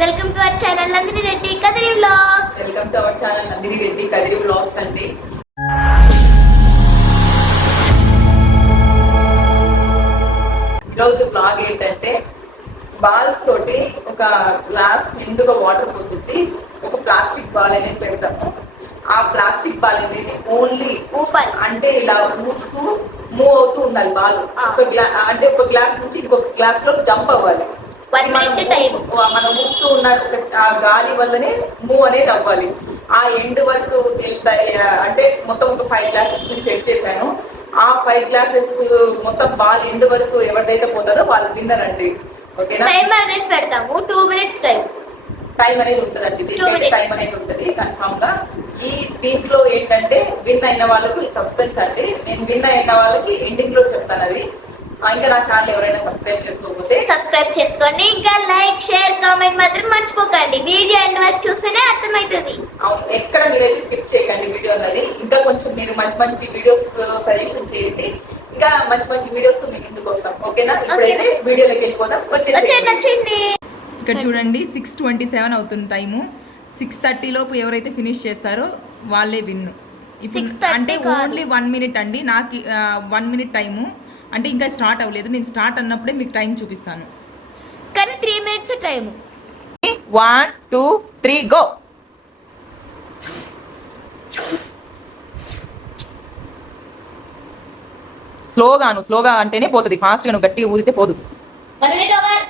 Welcome to our channel Nandini Reddy Kadiri vlogs. Welcome to our channel Nandini Reddy Kadiri vlogs అండి. ఈరోజు blog ఏంటంటే balls తోటి ఒక గ్లాస్ నిండుగా వాటర్ పోసేసి ఒక ప్లాస్టిక్ బాల్ అనేది పెడతాము. ఆ ప్లాస్టిక్ బాల్ అనేది ఓన్లీ అంటే ఇలా ఊదుతూ మూవ్ అవుతూ ఉండాలి. బాల్ ఒక గ్లాస్ నుంచి ఇంకొక గ్లాస్ లో జంప్ అవ్వాలి. మనం ఊపుతూ ఉన్న ఆ గాలి వల్లనే మూవ్ అనేది అవ్వాలి. ఆ ఎండ్ వరకు అంటే మొత్తం ఒక 5 గ్లాసెస్ ని సెట్ చేశాను. ఆ 5 గ్లాసెస్ మొత్తం బాల్ ఎండ్ వరకు ఎవరిదైతే పోతుందో వాళ్ళు విన్నర్ అండి. ఓకేనా? పెడతాము 2 మినిట్స్ టైం అనేది ఉంటదండి. దీనికి టైం అనేది ఉంటది కన్ఫర్మ్ గా. దీంట్లో ఏంటంటే విన్ అయిన వాళ్ళకు సస్పెన్స్ అండి. నేను విన్ అయిన వాళ్ళకి ఎండింగ్ లో చెప్తాను అది. ఇంకా నా ఛానల్ ఎవరైనా సబ్స్క్రైబ్ చేసుకోకపోతే సబ్స్క్రైబ్ చేసుకోండి. ఇంకా లైక్ షేర్ కామెంట్ మాత్రం మర్చిపోకండి. వీడియో ఎండ్ వరకు చూస్తేనే అర్థమవుతుంది. అవును, ఎక్కడ మీరైతే స్కిప్ చేయకండి వీడియో అన్నది. ఇంకా కొంచెం మీరు మంచి మంచి వీడియోస్ సజెషన్ చేయండి. ఇంకా మంచి మంచి వీడియోస్ మేము ముందుకు వస్తాం. ఓకేనా? ఇప్పుడైతే వీడియోలోకి వెళ్ళిపోదాం. వచ్చేయండి. ఇక్కడ చూడండి 6:27 అవుతుంది టైము. 6:30 లోపు ఎవరైతే ఫినిష్ చేస్తారో వాళ్ళే విన్ను. ఇప్పుడు అంటే ఓన్లీ 1 మినిట్ అండి. నాకు 1 మినిట్ టైము. అంటే ఇంకా స్టార్ట్ అవ్వలేదు. నేను స్టార్ట్ అన్నప్పుడే మీకు టైం చూపిస్తాను. కానీ 3 మినిట్స్ టైం. 1 2 3 గో. స్లోగా అంటేనే పోతుంది. ఫాస్ట్ గా నువ్వు గట్టిగా ఊదితే పోదు. 1 minute over.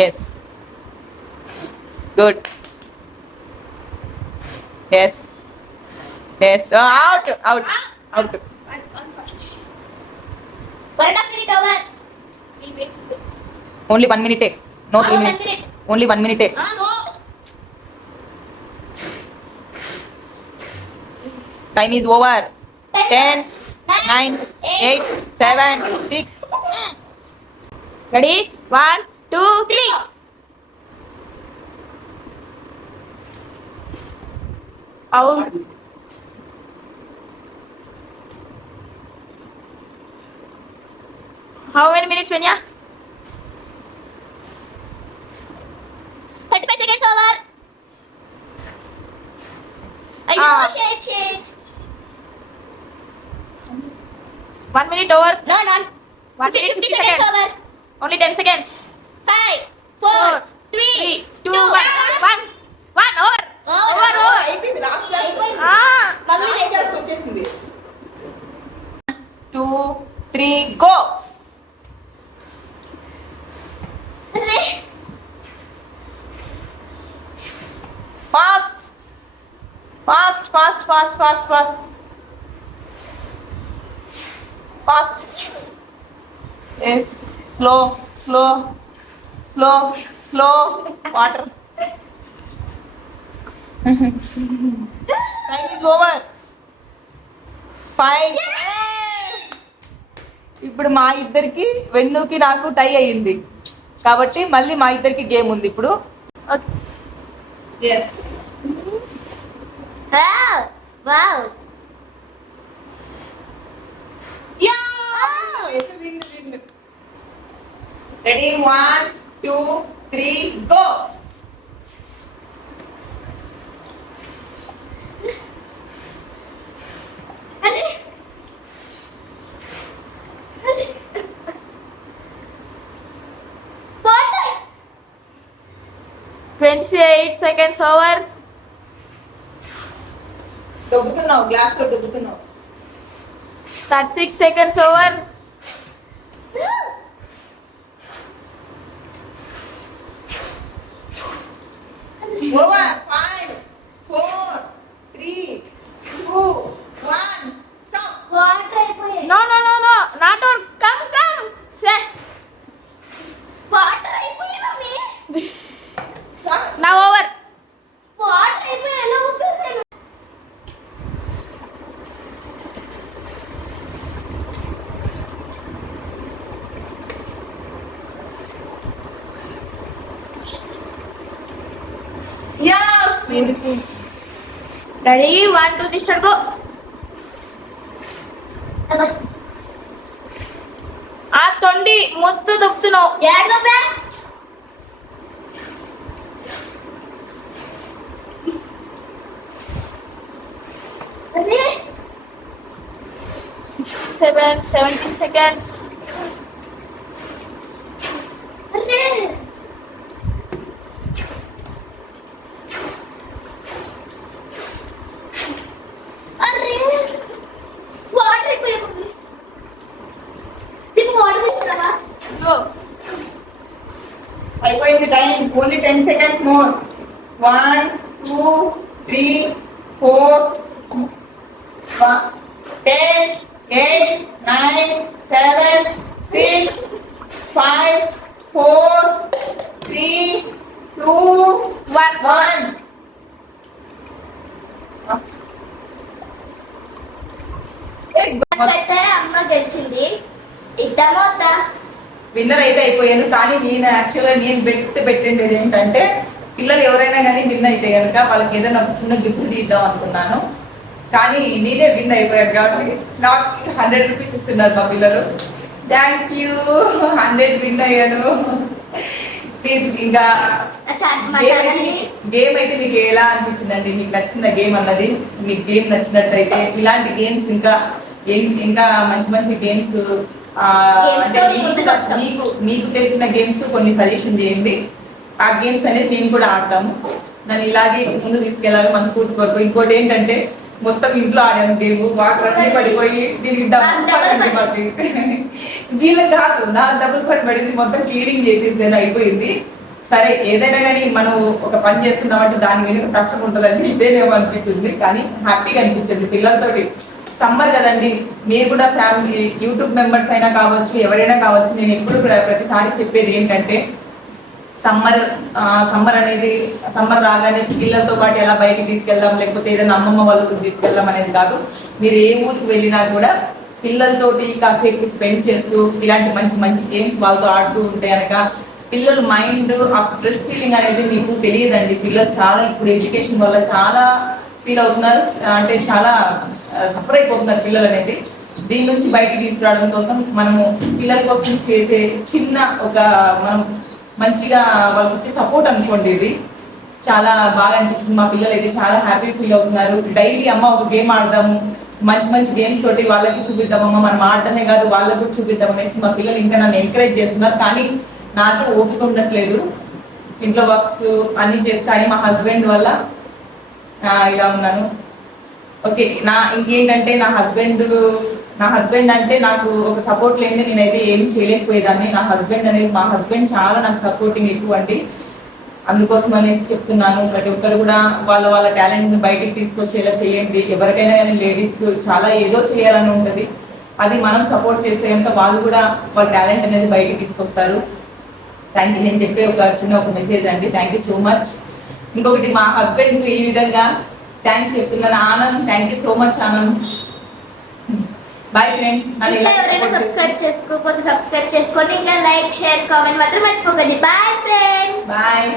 Yes. Good. Yes. Out. 1.5 minute over. 3 minutes. Only 1 minute. No 3 minutes. 1 minute. Only 1 minute. No. Time is over. 10, 9, 8, 7, 6. Ready? 1, 2, 3. Out. How many minutes, Venya? 35 seconds over. Shit. 1 minute over. No. 1 minute 50 seconds. Over. Only 10 seconds. 5, 4, 3, 2, 1. 1 over. అయిపోయింది. Last class వచ్చేసింది. 2 3 go. Fast. Yes, slow. Water. Time is over. 5. ఇప్పుడు మా ఇద్దరికి వెన్నుకి నాకు టై అయ్యింది కాబట్టి మళ్ళీ మా ఇద్దరికి గేమ్ ఉంది ఇప్పుడు. Yes. Wow. Yeah. Win. Ready? 1 2 3 go. What? 28 seconds over. దొబ్బుతున్నావు, glass తో దొబ్బుతున్నావు. 36 seconds over. Over. 5 4 3 2 1 stop. Water అయిపోయింది. No. Not over. Come. Say. Water అయిపోయింది. Now over. Water అయిపోయి ఎలా ఊపిరి? Yes. Ready? 1 2 3 start go. మొత్తం దొక్కుతున్నావు. ఏడవే. అరే 17 seconds. అరే అరే వాటర్ అయిపోయింది. దీనికి వాటర్ తీసుకురావా? Go. అయిపోయింది టైం. Only 10 seconds more. 1 2 3 4 10 8 9 7 6 5 4 3 2 1. అయితే అమ్మ గెలిచింది. ఇద్దామా వద్దా? విన్నర్ అయితే అయిపోయాను. కానీ నేను పెట్టిండేది ఏంటంటే పిల్లలు ఎవరైనా కానీ విన్ అయితే కనుక వాళ్ళకి ఏదైనా ఒక చిన్న గిఫ్ట్ తీద్దాం అనుకున్నాను. కానీ నేనే విన్ అయిపోయాను కాబట్టి నాకు 100 రూపీస్ ఇస్తున్నారు మా పిల్లలు. Thank you. 100 విన్ అయ్యాను. ప్లీజ్ ఇంకా గేమ్ అయితే మీకు ఎలా అనిపించిందండి? మీకు నచ్చిన గేమ్ అన్నది, మీకు గేమ్ నచ్చినట్లయితే ఇలాంటి గేమ్స్ ఇంకా మంచి మంచి గేమ్స్ అంటే మీకు తెలిసిన గేమ్స్ కొన్ని సజెషన్ చేయండి. ఆ గేమ్స్ అనేది మేము కూడా ఆడతాము. నన్ను ఇలాగే ముందు తీసుకెళ్ళాలి మన స్కూల్ కొరకు. ఇంకోటి ఏంటంటే మొత్తం ఇంట్లో ఆడాము గేమ్. వాటర్ అన్ని పడిపోయి దీనికి డబ్బులు పడింది. వీళ్ళకి కాదు, నాకు డబ్బులు పడింది. మొత్తం క్లీనింగ్ చేసేసాను, అయిపోయింది. సరే ఏదైనా కానీ మనం ఒక పని చేస్తున్నామంటే దాని వెనుక కష్టం ఉంటుందండి. ఇదేనేమో అనిపించింది, కానీ హ్యాపీగా అనిపించింది పిల్లలతోటి. సమ్మర్ కదండి, మీరు కూడా ఫ్యామిలీ యూట్యూబ్ మెంబర్స్ అయినా కావచ్చు, ఎవరైనా కావచ్చు, నేను ఎప్పుడు కూడా ప్రతిసారి చెప్పేది ఏంటంటే సమ్మర్ అనేది సమ్మర్ రాగానే పిల్లలతో పాటు ఎలా బయటికి తీసుకెళ్దాం, లేకపోతే ఏదైనా అమ్మమ్మ వాళ్ళ ఊరికి తీసుకెళ్దాం అనేది కాదు. మీరు ఏ ఊరికి వెళ్ళినా కూడా పిల్లలతోటి కాసేపు స్పెండ్ చేస్తూ ఇలాంటి మంచి మంచి గేమ్స్ వాళ్ళతో ఆడుతూ ఉంటే కనుక పిల్లల మైండ్ ఆ స్ట్రెస్ ఫీలింగ్ అనేది మీకు తెలియదండి. పిల్లలు చాలా ఇప్పుడు ఎడ్యుకేషన్ వల్ల చాలా ఫీల్ అవుతున్నారు, అంటే చాలా సఫర్ అయిపోతున్నారు పిల్లలు అనేది. దీని నుంచి బయటికి తీసుకురావడం కోసం మనము పిల్లల కోసం చేసే చిన్న ఒక మనం మంచిగా వాళ్ళకి ఇచ్చే సపోర్ట్ అనుకోండి. ఇది చాలా బాగా అనిపించింది. మా పిల్లలు అయితే చాలా హ్యాపీ ఫీల్ అవుతున్నారు. డైలీ అమ్మ ఒక గేమ్ ఆడదాము, మంచి మంచి గేమ్స్ తోటి వాళ్ళకి చూపిద్దామమ్మ, మనం ఆడటమే కాదు వాళ్ళకు కూడా చూపిద్దాం అనేసి మా పిల్లలు ఇంకా నన్ను ఎంకరేజ్ చేస్తున్నారు. కానీ నాకే ఓపిక ఉండట్లేదు, ఇంట్లో వర్క్స్ అన్ని చేసి. కానీ మా హస్బెండ్ వల్ల ఇలా ఉన్నాను. ఓకే, ఇంకేంటంటే నా హస్బెండ్ అంటే నాకు ఒక సపోర్ట్ లేని నేనైతే ఏం చేయలేకపోయేదాన్ని. మా హస్బెండ్ చాలా నాకు సపోర్టింగ్ ఎక్కువ అండి. అందుకోసం అనేసి చెప్తున్నాను, ప్రతి ఒక్కరు కూడా వాళ్ళ టాలెంట్ ని బయటికి తీసుకొచ్చేలా చేయండి. ఎవరికైనా కానీ లేడీస్ చాలా ఏదో చేయాలని ఉంటుంది, అది మనం సపోర్ట్ చేసేంత వాళ్ళు కూడా వాళ్ళ టాలెంట్ అనేది బయటికి తీసుకొస్తారు. Thank you. నేను చెప్పే ఒక మెసేజ్ అండి. Thank you so much. ఇంకొకటి మా హస్బెండ్ ఈ విధంగా థ్యాంక్స్ చెప్తున్నాను. Anand, thank you so much Anand. Bye friends. ఎవరైనా సబ్స్క్రైబ్ చేసుకోకపోతే సబ్స్క్రైబ్ చేసుకోండి. ఇంకా లైక్, షేర్, కామెంట్ మాత్రం మర్చిపోకండి. Bye friends. బాయ్.